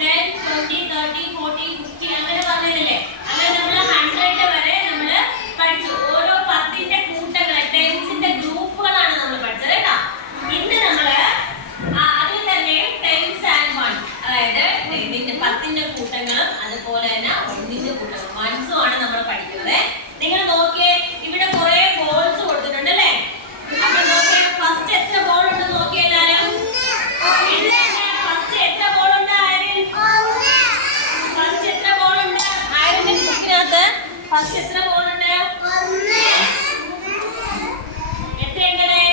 10, 20, 30, 40, 50 അങ്ങനെ പറഞ്ഞില്ലേ? അങ്ങനെ നമ്മൾ 100 വരെ നമ്മൾ പഠിച്ചു. ഓരോ 10ന്റെ കൂട്ടങ്ങൾ, ടെൻസിന്റെ ഗ്രൂപ്പുകളാണ് നമ്മൾ പഠിച്ചത് കേട്ടോ. ഇന്ന് നമ്മൾ അതിൽ തന്നെ ടെൻസ് ആൻഡ് വൺസ്, അതായത് 10ന്റെ കൂട്ടങ്ങളും അതുപോലെ തന്നെ 1ന്റെ കൂട്ടങ്ങളും വൺസും ആണ് നമ്മൾ പഠിക്കുന്നത്. നിങ്ങൾ നോക്കിയേ, ഇവിടെ കുറെ ബോൾസ് കൊടുത്തിട്ടുണ്ട് അല്ലേ? അപ്പൊ നോക്കിയേ, ഫസ്റ്റ് എത്ര ബോൾ ഉണ്ട് നോക്കിയേ എല്ലാരും. ഫസ്റ്റ് എത്ര ബോൾ ഉണ്ട് ആര്യൻ? ഫസ്റ്റ് എത്ര ബോൾ ഉണ്ട് ആര്യന്റെ ബുക്കിനകത്ത്? ഫസ്റ്റ് എത്ര ബോൾ ഉണ്ട്? എത്രയുണ്ടേ?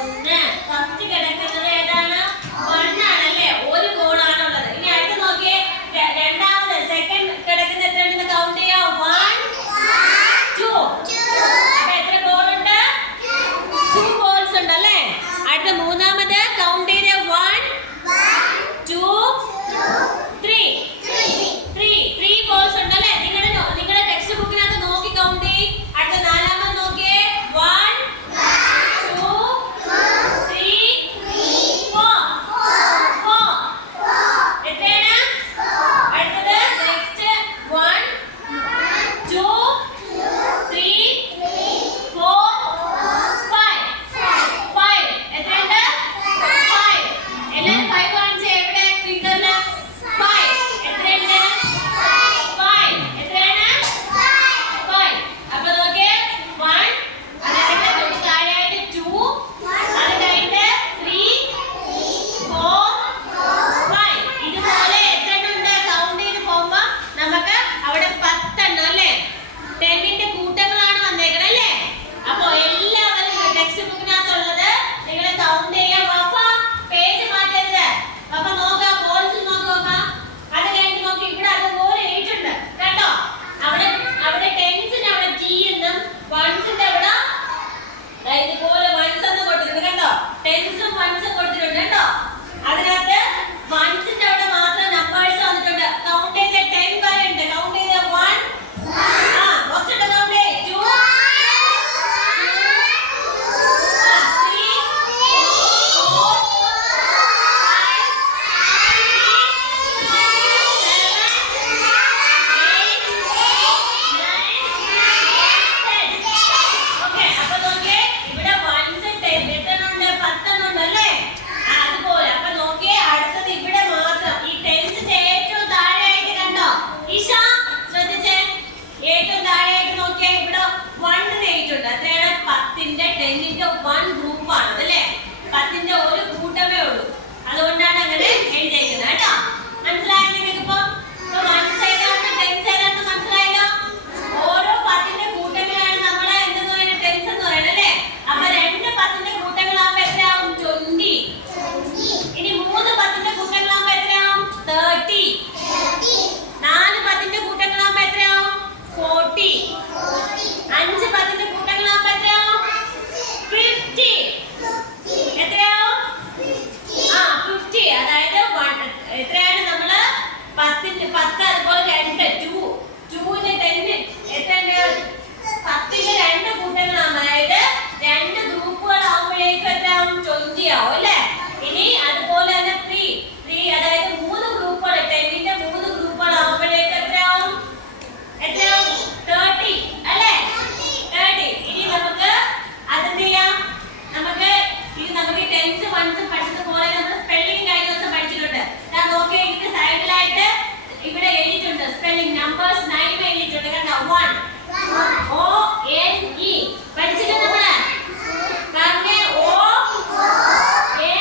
ഒന്ന്. ഫസ്റ്റ് കിടക്കുന്നത് ഏതാണ്? 1 ആണല്ലേ? ഒരു ബോൾ ആണുള്ളത്. ഇനി അടുത്ത് നോക്കിയേ, രണ്ടാമത് സെക്കൻഡ് കിടക്കുന്ന എത്ര ഉണ്ടെന്ന് കൗണ്ട് ചെയ്യാം. 1, 2. അപ്പൊ എത്ര ബോൾ ഉണ്ട്? 2 ബോൾസ് ഉണ്ട് അല്ലേ? അടുത്ത മൂന്നാമത് കൗണ്ട് ചെയ്ത് 1, 2, 3. 3 ബോൾസ് ഉണ്ട് അല്ലേ? നിങ്ങളുടെ ടെക്സ്റ്റ് ബുക്കിനകത്ത് നോക്കി കൗണ്ട് ചെയ്യ്. അടുത്ത നാലാമത് നോക്കിയേ, 1, 2, 3, 4. എത്രയാണ്? അടുത്തത് നെക്സ്റ്റ് 1, 2, 3, 4, 5. എത്രയുണ്ട്? 5. എല്ലാവരും 5 കാണിച്ചേ. എവിടെ ഫിംഗറില്? 5. എത്രയുണ്ട്? 5. എത്രയാണ്? 5. അപ്പൊ നോക്കിയേ, 1, അതിന്റെ തൊട്ട് താഴെയായിട്ട് 2, അത് കഴിഞ്ഞിട്ട് 3, 4, 5. ഇതുപോലെ എത്ര ഉണ്ട് കൗണ്ട് ചെയ്ത് പോകുമ്പോ നമുക്ക് അവിടെ 10 എണ്ണം അല്ലേ? 10ന്റെ കൂട്ടങ്ങളാണ് വന്നേക്കണേ അല്ലേ? അപ്പൊ എല്ലാവരും ടെക്സ്റ്റ് ബുക്കിനകത്തുള്ളത് നിങ്ങൾ കൗണ്ട് ചെയ്യാൻ. വഫ പേജ് മാറ്റരുത്. വഫ നോക്കാം, ബോൾസ് നോക്കാം. അത് കഴിഞ്ഞിട്ട് നോക്കി, ഇവിടെ അതുപോലെ എഴുതിയിട്ടുണ്ട് കേട്ടോ. അവിടെ ടെൻസിന് അവിടെ ടി എന്നും വൺസിന്റെ അവിടെ ഇതുപോലെ വൺസ് എന്ന് കൊടുത്തിട്ടുണ്ട് കേട്ടോ. ടെൻസും വൺസും കൊടുത്തിട്ടുണ്ട് കേട്ടോ. അതിനകത്ത് വൺസിന്റെ അവിടെ മാത്രം നമ്പേഴ്സ് വന്നിട്ടുണ്ട്. കൗണ്ട് ചെയ്ത് 10 വരെ ഉണ്ട്. കൗണ്ട് ചെയ്ത് 1, കുറച്ചിട്ട് കൗണ്ട് ചെയ്ത് 2, 3, 4, 1 ഗ്രൂപ്പാണ് അതല്ലേ? 10ന്റെ ഒരു കൂട്ടമേ ഉള്ളൂ. അതുകൊണ്ടാണ് അങ്ങനെ എഴുതിയേക്കുന്നത് കേട്ടോ. മനസ്സിലായോ നിങ്ങൾക്ക്? ഇപ്പൊ 1 സൈഡാണ് 10 സൈഡാണ് മനസ്സിലായല്ലോ? ഓരോ 10ന്റെ കൂട്ടങ്ങളാണ് നമ്മളെ എന്തെന്ന് പറയുന്നത്? ടെൻസ് എന്ന് പറയുന്നത് അല്ലേ? അപ്പൊ 2 10ന്റെ കൂട്ടങ്ങളാകുമ്പോ എത്രയാവും? 20. ഇനി 3 10ന്റെ കൂട്ടങ്ങളാകുമ്പോ എത്രയാവും? 30. 4 10ന്റെ കൂട്ടങ്ങളാകുമ്പോ എത്രയാവും? 40. 5 10ന്റെ കൂട്ടങ്ങളാകുമ്പോ എത്രയാവും? 50. എത്രയാവും? 50. അതായത് എത്രയാണ് നമ്മള് 10 അതുപോലെ 2 2ന്റെ 10 എത്രയുണ്ട്? 10ന്റെ 2 കൂട്ടങ്ങളാകും. അതായത് 2 ഗ്രൂപ്പുകളാകുമ്പോഴേക്കും എത്രയാവും? 20 ആവും അല്ലേ? ഇനി അതുപോലെ തന്നെ 3 അതായത് 3 ഗ്രൂപ്പുകൾ, 10ന്റെ 3 ഗ്രൂപ്പുകളാകുമ്പോഴേക്കും എത്രയാവും? 30 അല്ലേ? 30. ഇനി നമുക്ക് അതെന്ത് ചെയ്യാം? നമുക്ക് ടെൻസ് വൺസ് പഠിച്ചതുപോലെ നമ്മൾ സ്പെല്ലിംഗ് കഴിഞ്ഞ ദിവസം പഠിച്ചിട്ടുണ്ട്. ഞാൻ നോക്കിയാൽ ഇതിന്റെ സൈഡിലായിട്ട് ഇവിടെ എഴുതിയിട്ടുണ്ട് സ്പെല്ലിംഗ് നമ്പേഴ്സ് 9 എഴുതിയിട്ടുണ്ട് കണ്ടോ? 1 O N E പഠിച്ചിട്ടുണ്ട് നമ്മള്. പറഞ്ഞേ O N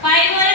5 more